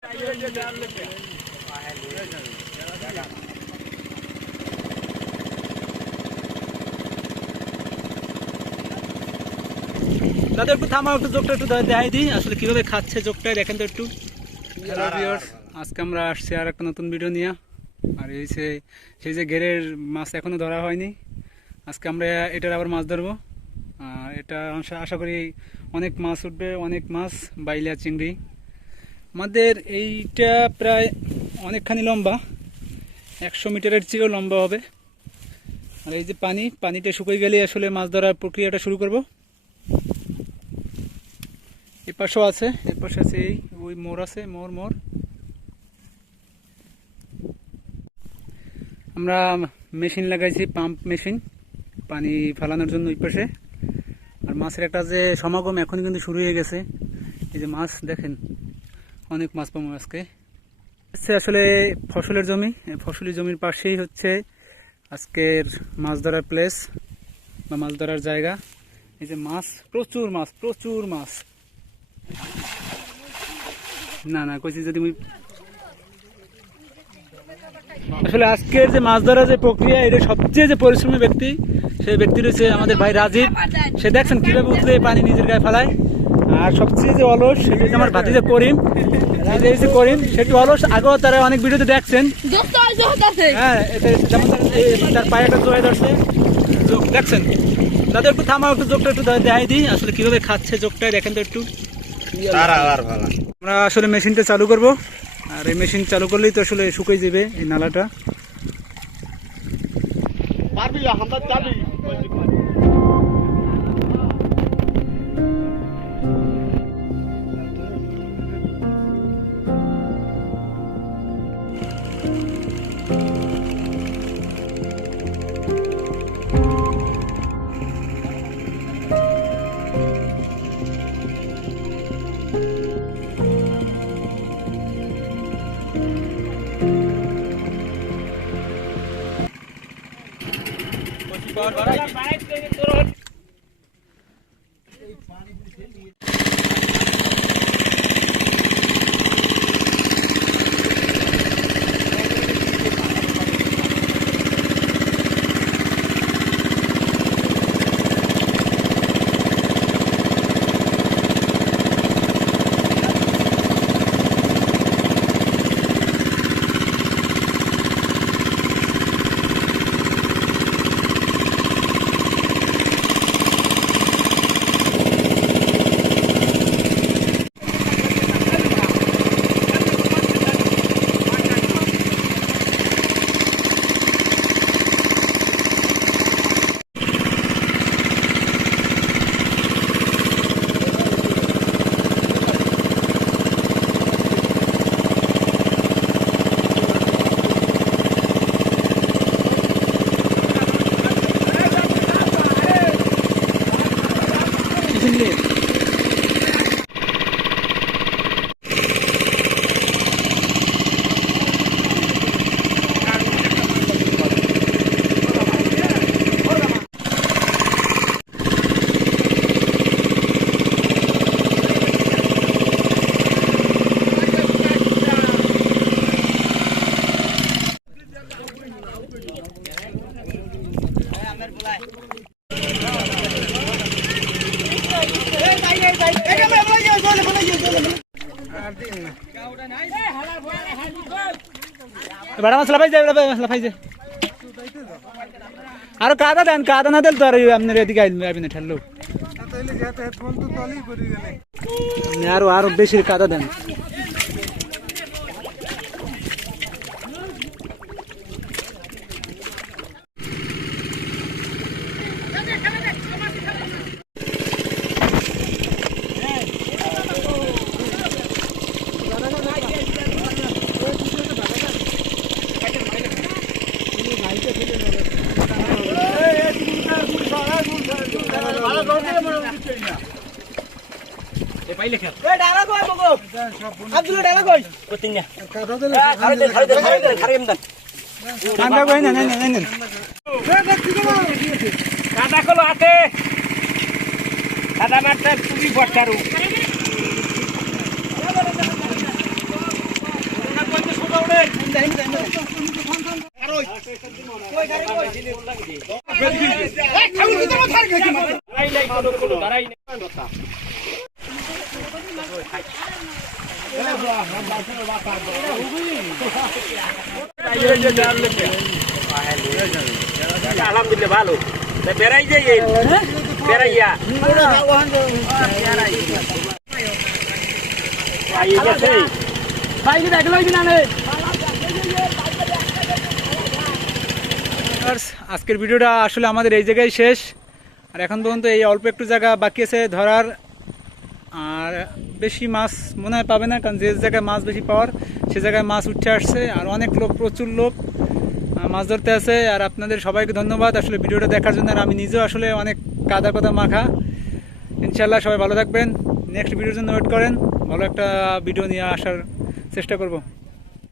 দাদা একটু থামাও, একটু জোকটা একটু দেখাই দিই আসলে কিভাবে খাচ্ছে জোকটা, দেখেন তো একটু। হ্যালো ভিউয়ার্স, আজকে আমরা আসছি আর একটা নতুন ভিডিও নিয়ে। আর এই সেই যে ঘেরের মাছ এখনো ধরা হয়নি, আজকে আমরা এটার আবার মাছ ধরবো। আর এটা আশা করি অনেক মাছ উঠবে, অনেক মাছ, বাইলা চিংড়ি। আমাদের এইটা প্রায় অনেকখানি লম্বা, 100 মিটারের চেয়েও লম্বা হবে। আর এই যে পানিটা শুকিয়ে গেলে আসলে মাছ ধরার প্রক্রিয়াটা শুরু করব। এর পাশেও আছে, এর পাশে আছে এই ওই মোড় আছে, মোড় আমরা মেশিন লাগাইছি, পাম্প মেশিন, পানি ফেলানোর জন্য ওই পাশে। আর মাছের একটা যে সমাগম এখন কিন্তু শুরু হয়ে গেছে। এই যে মাছ দেখেন, অনেক মাছ পাবো আজকে। আসলে ফসলের জমি, ফসলি জমির পাশেই হচ্ছে আজকের মাছ ধরার প্লেস বা মাছ ধরার জায়গা। এই যে মাছ, প্রচুর মাছ। না কইছি যদি আসলে আজকের যে মাছ ধরার যে প্রক্রিয়া, এটা সবচেয়ে যে পরিশ্রমী ব্যক্তি, সেই ব্যক্তি রয়েছে আমাদের ভাই রাজীব। সে দেখছেন কিভাবে উঠলে পানি নিজের গায়ে ফেলায়। আর সবচেয়ে যে অলস সেটা হচ্ছে আমার ভাতিজা করিম। করিম সেটি অলস, আগেও তারা অনেক ভিডিওতে দেখছেন। হ্যাঁ, এটা যেমন তার পায়ে একটা জোড়ায় ধরছে, দেখছেন। তাদের একটু থামাও, একটু জোকটা একটু দেখাই দিই আসলে কিভাবে খাচ্ছে জোকটাই, দেখেন তো একটু। আমরা আসলে মেশিনটা চালু করব। আর এই মেশিন চালু করলেই তো আসলে শুকিয়ে যাবে এই নালাটা। बड़ा मसला भाई मसला আর কাদা না দিল তো আর আপনার এদিকে আইবেন ঠেললো আরো বেশি কাদা দেন। আলহামদুলিল্লাহ ভালো বেড়াই যাই বেড়াইয়া আজকের ভিডিওটা আসলে আমাদের এই জায়গায় শেষ। আর এখন পর্যন্ত এই অল্প একটু জায়গা বাকি আছে ধরার, আর বেশি মাছ মনে হয় পাবে না, কারণ যে জায়গায় মাছ বেশি পাওয়ার সে জায়গায় মাছ উঠে আসছে। আর অনেক লোক, প্রচুর লোক মাছ ধরতে আছে। আর আপনাদের সবাইকে ধন্যবাদ আসলে ভিডিওটা দেখার জন্য। আর আমি নিজেও আসলে অনেক কাদা কথা মাখা। ইনশাল্লাহ সবাই ভালো থাকবেন, নেক্সট ভিডিওর জন্য ওয়েট করেন, ভালো একটা ভিডিও নিয়ে আসার চেষ্টা করব।